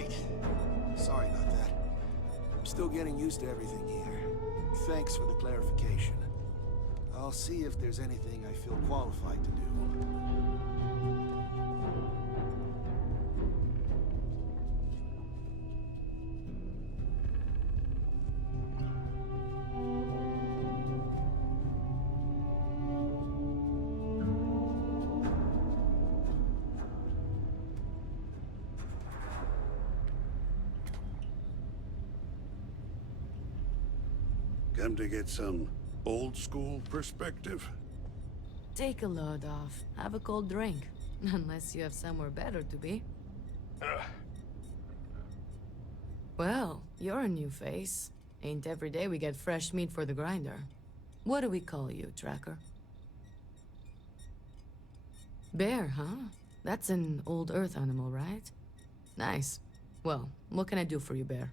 right. Sorry about that. I'm still getting used to everything here. Thanks for the clarification. I'll see if there's anything I feel qualified to do. Come to get some old-school perspective? Take a load off. Have a cold drink. Unless you have somewhere better to be. Well, you're a new face. Ain't every day we get fresh meat for the grinder. What do we call you, Tracker? Bear, huh? That's an old Earth animal, right? Nice. Well, what can I do for you, Bear?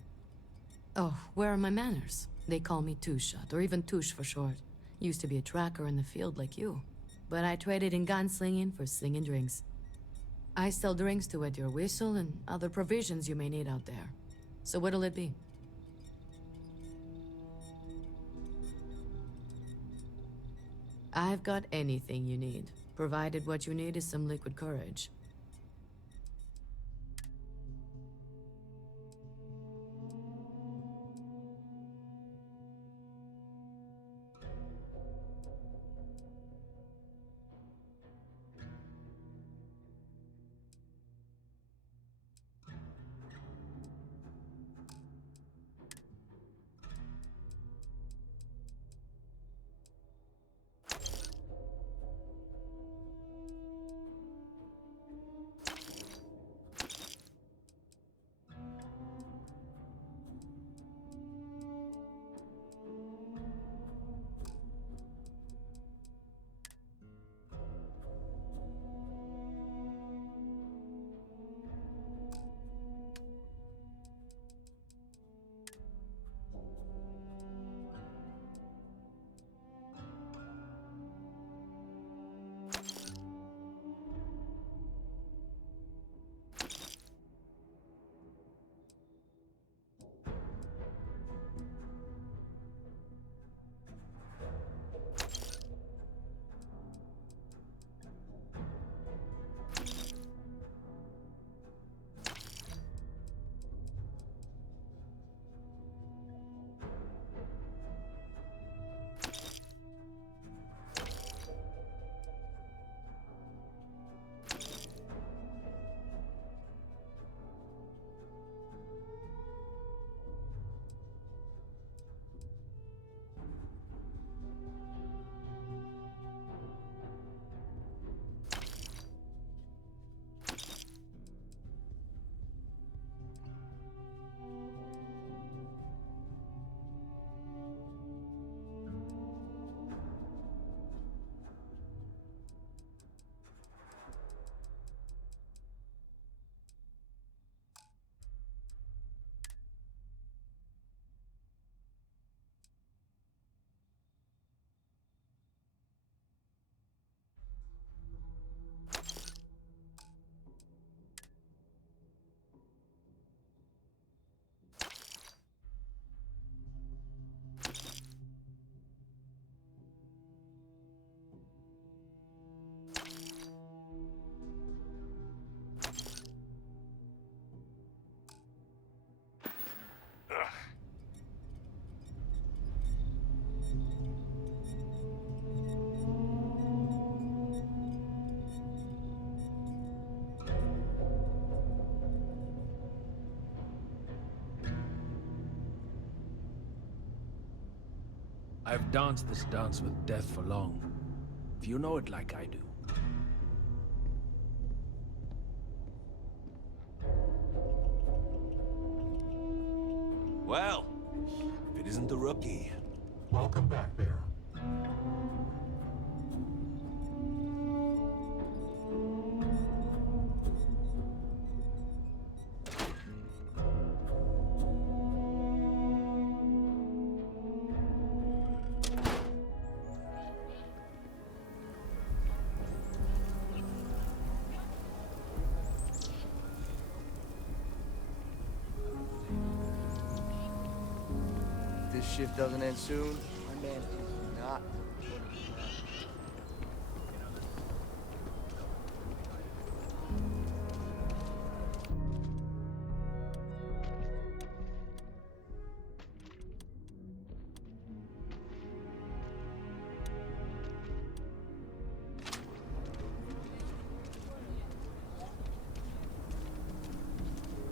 Oh, where are my manners? They call me Two-Shot, or even Touche for short. Used to be a tracker in the field like you. But I traded in gunslinging for slinging drinks. I sell drinks to wet your whistle and other provisions you may need out there. So what'll it be? I've got anything you need, provided what you need is some liquid courage. I've danced this dance with death for long. If you know it like I do. Well, if it isn't the rookie. Welcome back, Bear. this shift doesn't end soon, my man is not gonna be happy.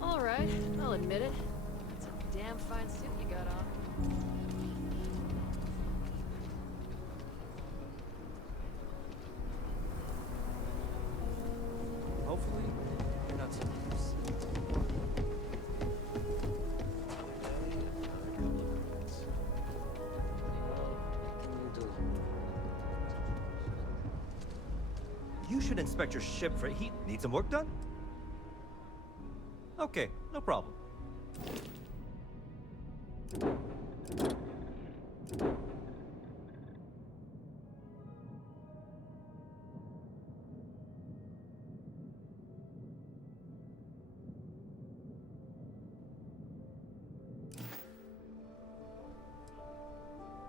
All right, I'll admit it. It's a damn fine suit you got on. Hopefully, you're not so loose. You should inspect your ship for heat. Need some work done? Okay, no problem.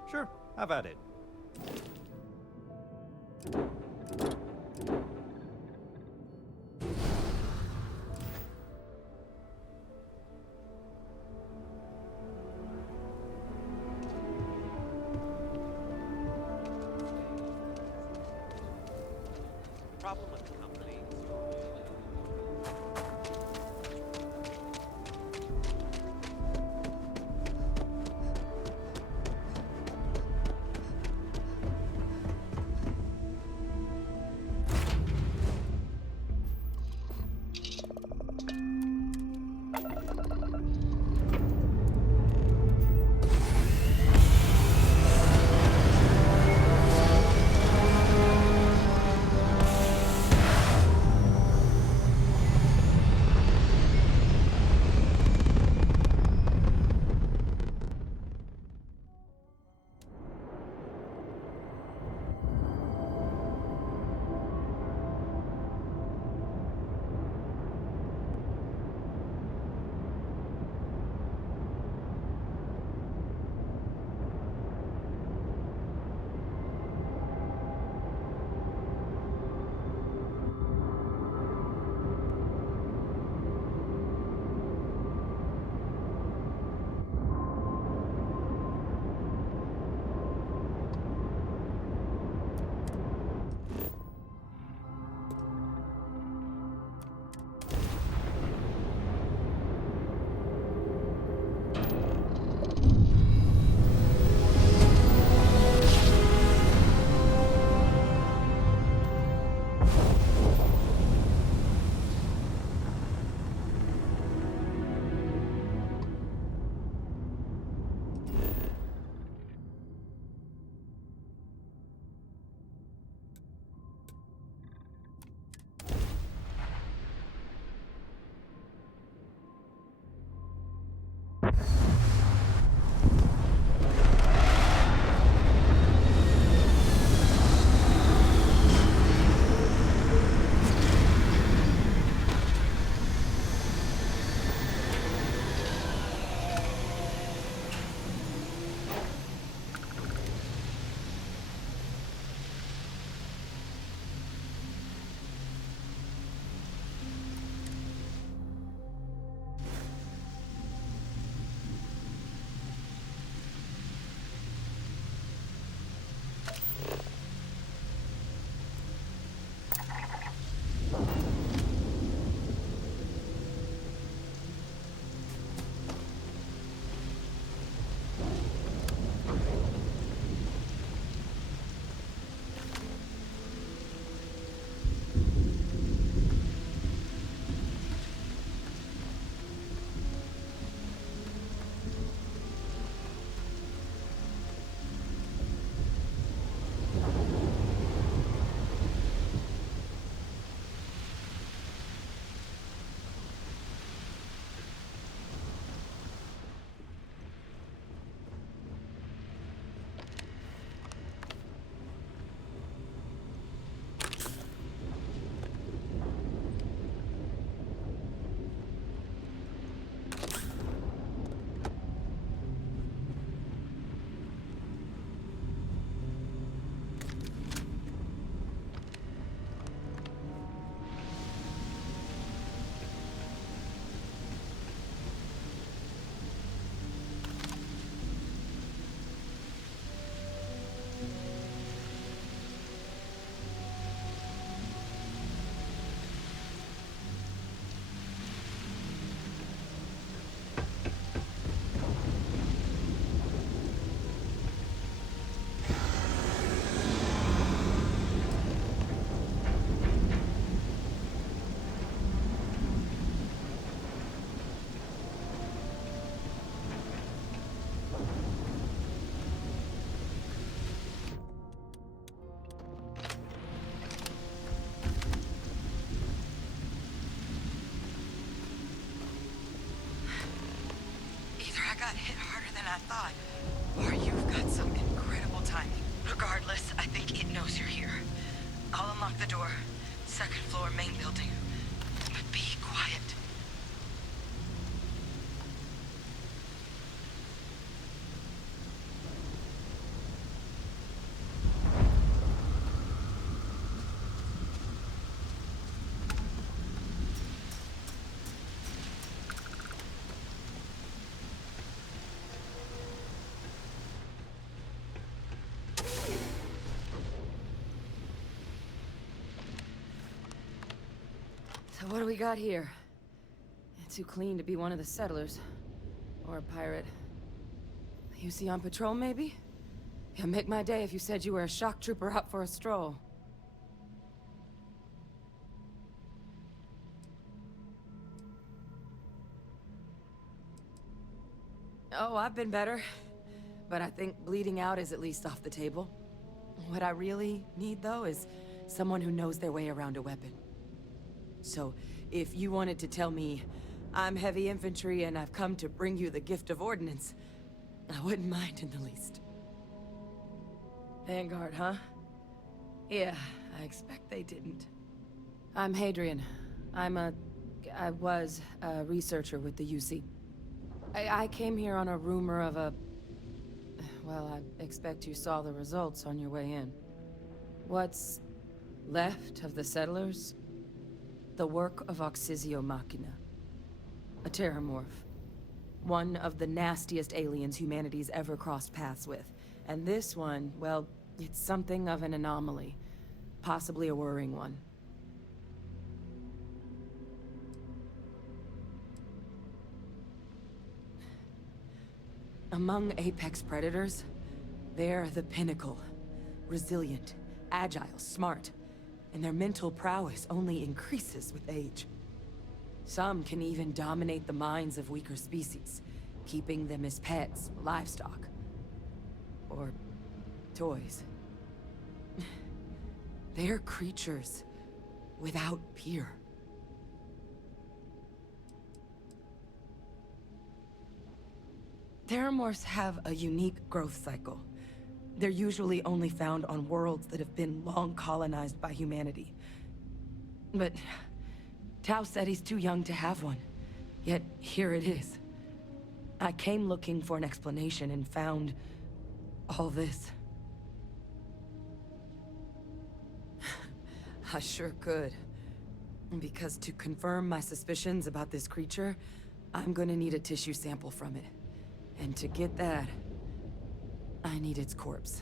Sure, have at it. Problem with the company. I thought. Or you've got some incredible timing. Regardless, I think it knows you're here. I'll unlock the door. Second floor, main building. But be quiet. So what do we got here? Too clean to be one of the settlers. Or a pirate. You see on patrol, maybe? Yeah, make my day if you said you were a shock trooper out for a stroll. Oh, I've been better. But I think bleeding out is at least off the table. What I really need, though, is someone who knows their way around a weapon. So, if you wanted to tell me, I'm heavy infantry and I've come to bring you the gift of ordnance, I wouldn't mind in the least. Vanguard, huh? Yeah, I expect they didn't. I'm Hadrian. I was a researcher with the UC. I came here on a rumor of a... Well, I expect you saw the results on your way in. What's left of the settlers? The work of Oxysio Machina. A terramorph. One of the nastiest aliens humanity's ever crossed paths with. And this one, well, it's something of an anomaly. Possibly a worrying one. Among apex predators, they're the pinnacle. Resilient, agile, smart. And their mental prowess only increases with age. Some can even dominate the minds of weaker species, keeping them as pets, livestock, or toys. They're creatures without peer. Terramorphs have a unique growth cycle. They're usually only found on worlds that have been long colonized by humanity. But Tao said he's too young to have one. Yet here it is. I came looking for an explanation and found all this. I sure could. Because to confirm my suspicions about this creature, I'm gonna need a tissue sample from it. And to get that, I need its corpse.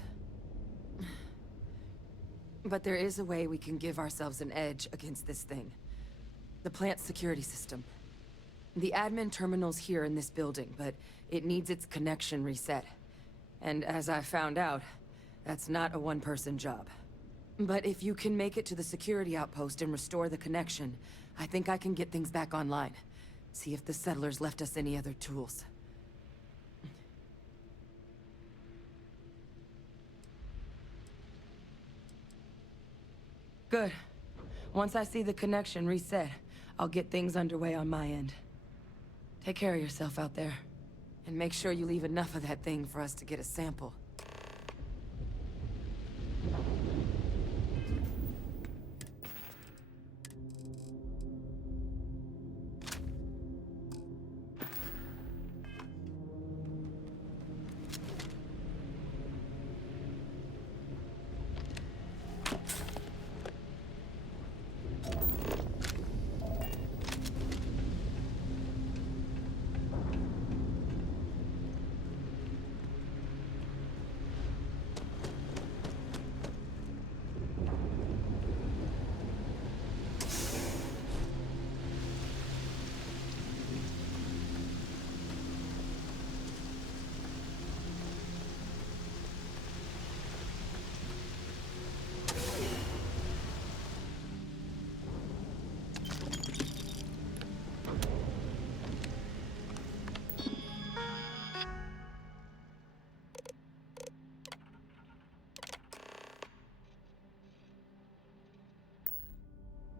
But there is a way we can give ourselves an edge against this thing. The plant's security system. The admin terminal's here in this building, but it needs its connection reset. And as I found out, that's not a one-person job. But if you can make it to the security outpost and restore the connection, I think I can get things back online. See if the settlers left us any other tools. Good. Once I see the connection reset, I'll get things underway on my end. Take care of yourself out there. And make sure you leave enough of that thing for us to get a sample.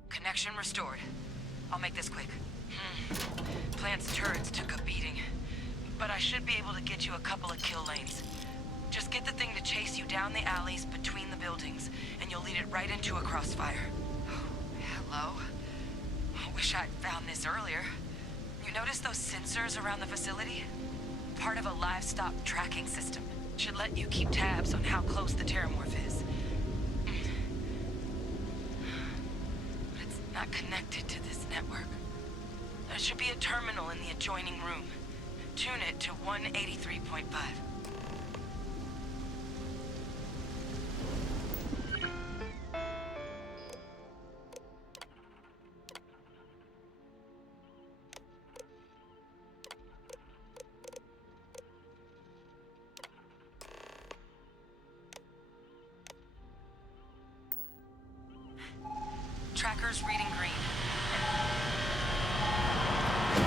Connection restored. I'll make this quick. Plant's turrets took a beating. but I should be able to get you a couple of kill lanes. Just get the thing to chase you down the alleys between the buildings, and you'll lead it right into a crossfire. Hello? Wish I'd found this earlier. You notice those sensors around the facility? Part of a livestock tracking system. Should let you keep tabs on how close the terramorph is. But it's not connected to this network. There should be a terminal in the adjoining room. Tune it to 183.5. Tracker's reading green.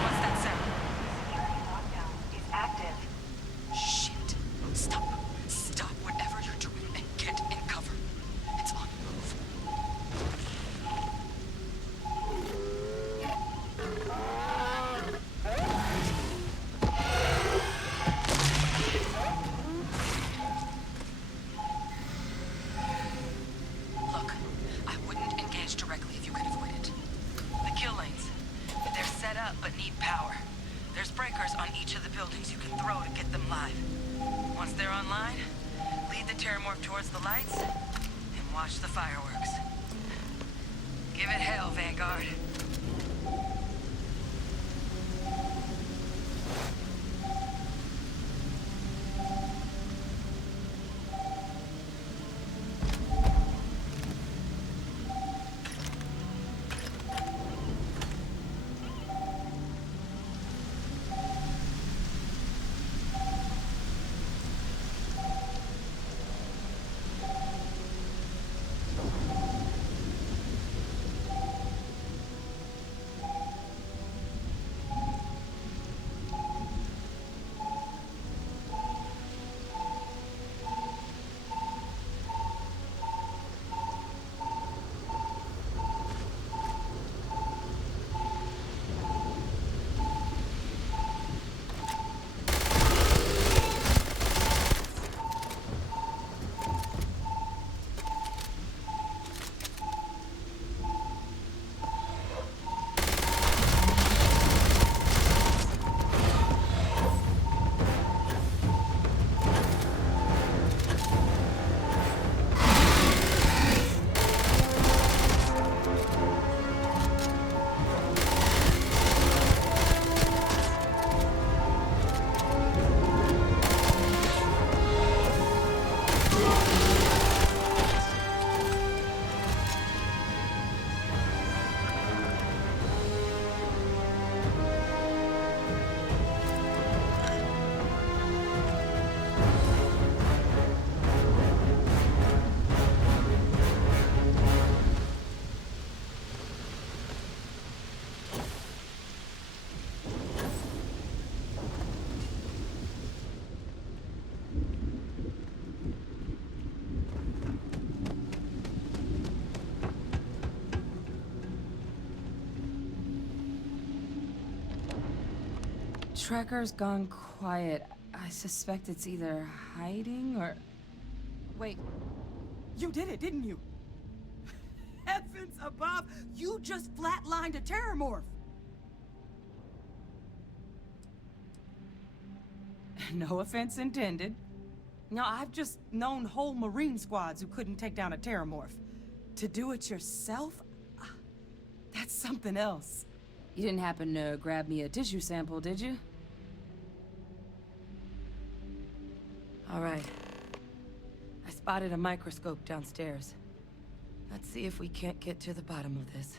What's that sound? Security lockdown is active. Shit. Stop. Stop whatever you're doing and get in cover. It's on the move. Look, I wouldn't engage directly if you could avoid it. The kill lanes. They're set up but need power. There's breakers on each of the buildings you can throw to get them live. Once they're online, lead the terramorph towards the lights and watch the fireworks. Give it hell, Vanguard. Tracker's gone quiet. I suspect it's either hiding or... Wait. You did it, didn't you? Heavens above! You just flatlined a terramorph! No offense intended. No, I've just known whole Marine squads who couldn't take down a terramorph. To do it yourself? That's something else. You didn't happen to grab me a tissue sample, did you? All right. I spotted a microscope downstairs. Let's see if we can't get to the bottom of this.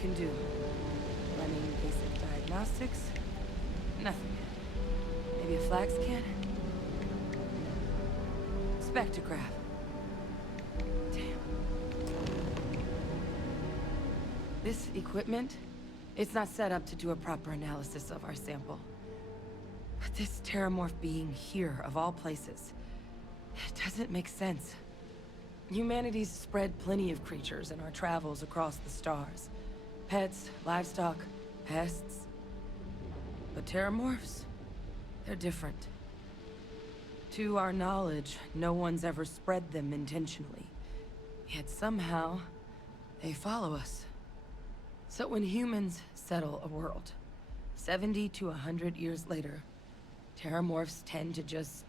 can do? Running basic diagnostics? Nothing. Maybe a flag scan? Spectrograph. Damn. This equipment, it's not set up to do a proper analysis of our sample. But this terramorph being here, of all places, it doesn't make sense. Humanity's spread plenty of creatures in our travels across the stars. Pets, livestock, pests. But terramorphs? They're different. To our knowledge, no one's ever spread them intentionally. Yet somehow, they follow us. So when humans settle a world, 70 to 100 years later, terramorphs tend to just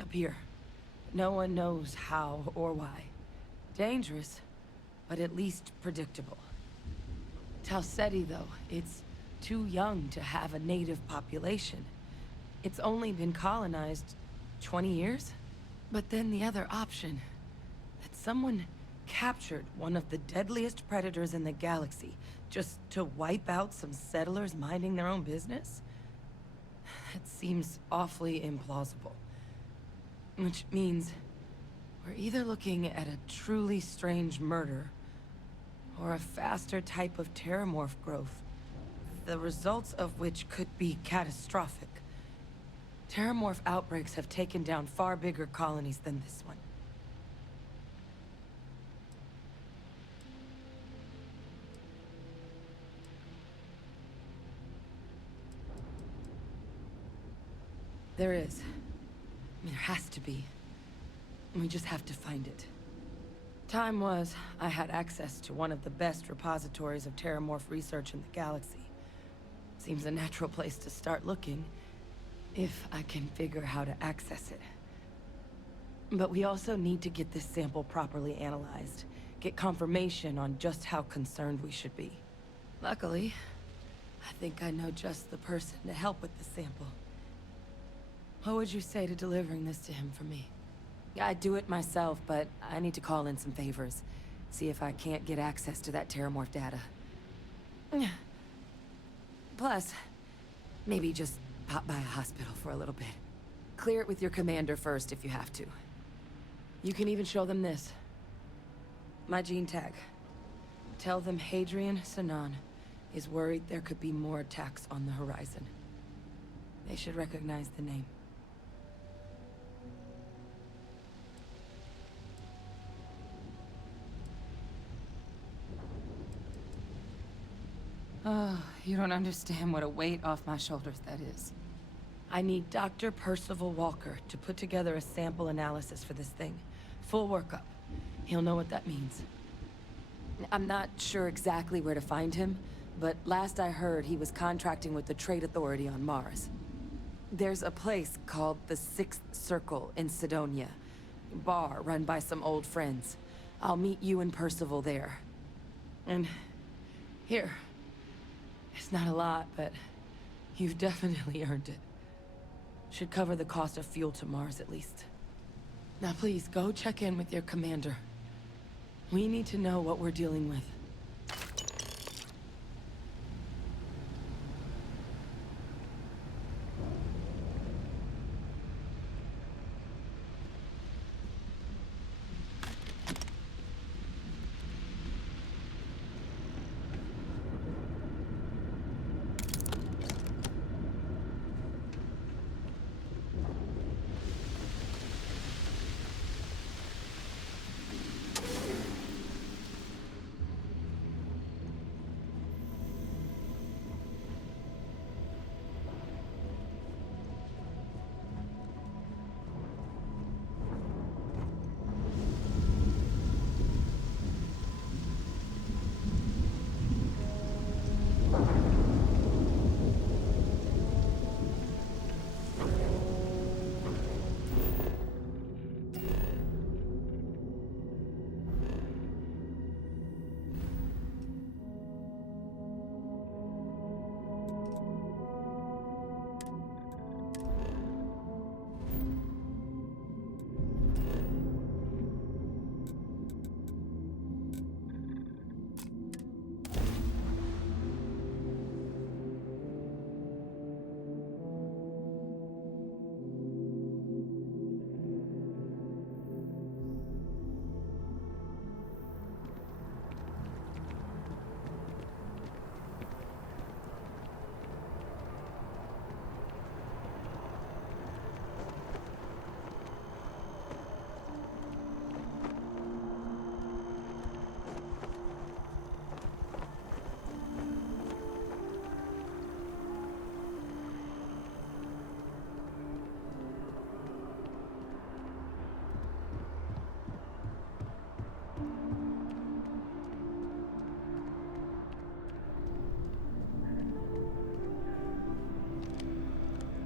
appear. No one knows how or why. Dangerous, but at least predictable. Talseti, though, it's too young to have a native population. It's only been colonized 20 years? But then the other option, that someone captured one of the deadliest predators in the galaxy just to wipe out some settlers minding their own business? That seems awfully implausible. Which means we're either looking at a truly strange murder or a faster type of terramorph growth, the results of which could be catastrophic. Terramorph outbreaks have taken down far bigger colonies than this one. There is. There has to be. We just have to find it. Time was, I had access to one of the best repositories of terramorph research in the galaxy. Seems a natural place to start looking, if I can figure how to access it. But we also need to get this sample properly analyzed, get confirmation on just how concerned we should be. Luckily, I think I know just the person to help with the sample. What would you say to delivering this to him for me? I'd do it myself, but I need to call in some favors. See if I can't get access to that terramorph data. Plus, maybe just pop by a hospital for a little bit. Clear it with your commander first if you have to. You can even show them this. My gene tag. Tell them Hadrian Sanan is worried there could be more attacks on the horizon. They should recognize the name. Oh, you don't understand what a weight off my shoulders that is. I need Dr. Percival Walker to put together a sample analysis for this thing. Full workup. He'll know what that means. I'm not sure exactly where to find him, but last I heard he was contracting with the Trade Authority on Mars. There's a place called the Sixth Circle in Sidonia. Bar run by some old friends. I'll meet you and Percival there. And here. It's not a lot, but you've definitely earned it. Should cover the cost of fuel to Mars at least. Now please, go check in with your commander. We need to know what we're dealing with.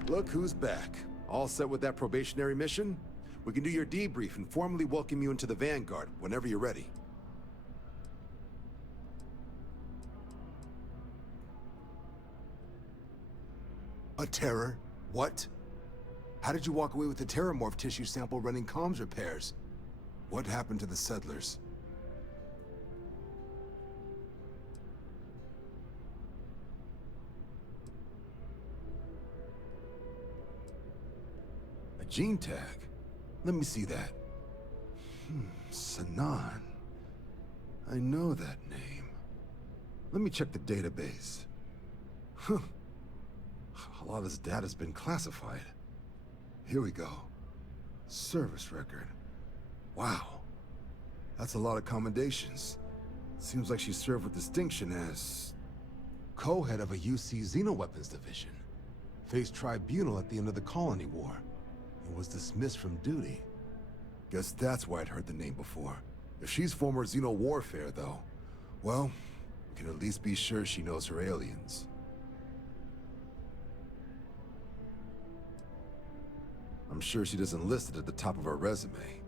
Look who's back. All set with that probationary mission? We can do your debrief and formally welcome you into the Vanguard whenever you're ready. A terror? What? How did you walk away with the terramorph tissue sample running comms repairs? What happened to the settlers? A gene tag? Let me see that. Sanan. I know that name. Let me check the database. Huh. A lot of this data's been classified. Here we go. Service record. Wow. That's a lot of commendations. Seems like she served with distinction as co-head of a UC Xenoweapons division. Faced tribunal at the end of the Colony War. And was dismissed from duty. Guess that's why I'd heard the name before. If she's former Xeno warfare, though, well, we can at least be sure she knows her aliens. I'm sure she doesn't list it at the top of her resume.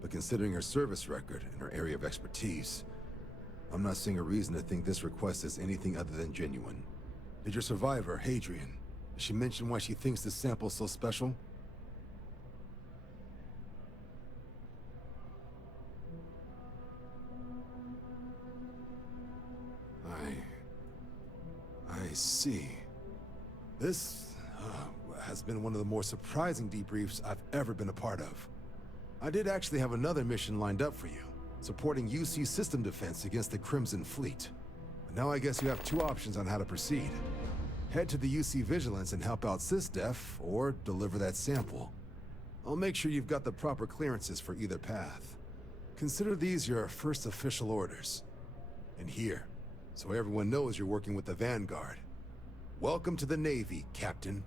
But considering her service record and her area of expertise, I'm not seeing a reason to think this request is anything other than genuine. Did your survivor, Hadrian, did she mention why she thinks this sample's so special? I see. This has been one of the more surprising debriefs I've ever been a part of. I did actually have another mission lined up for you, supporting UC system defense against the Crimson Fleet. But now I guess you have two options on how to proceed. Head to the UC Vigilance and help out SysDef, or deliver that sample. I'll make sure you've got the proper clearances for either path. Consider these your first official orders. And here, so everyone knows you're working with the Vanguard. Welcome to the Navy, Captain.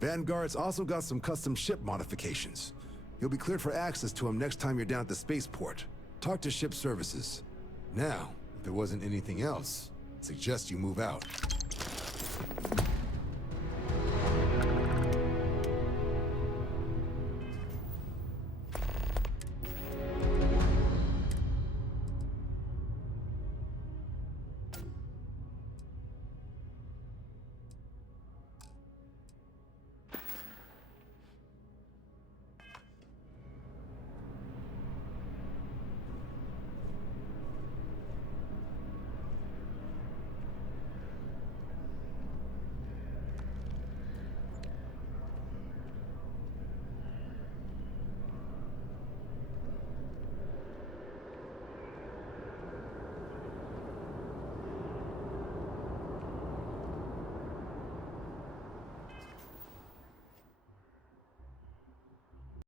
Vanguard's also got some custom ship modifications. You'll be cleared for access to them next time you're down at the spaceport. Talk to ship services. Now, if there wasn't anything else, I suggest you move out.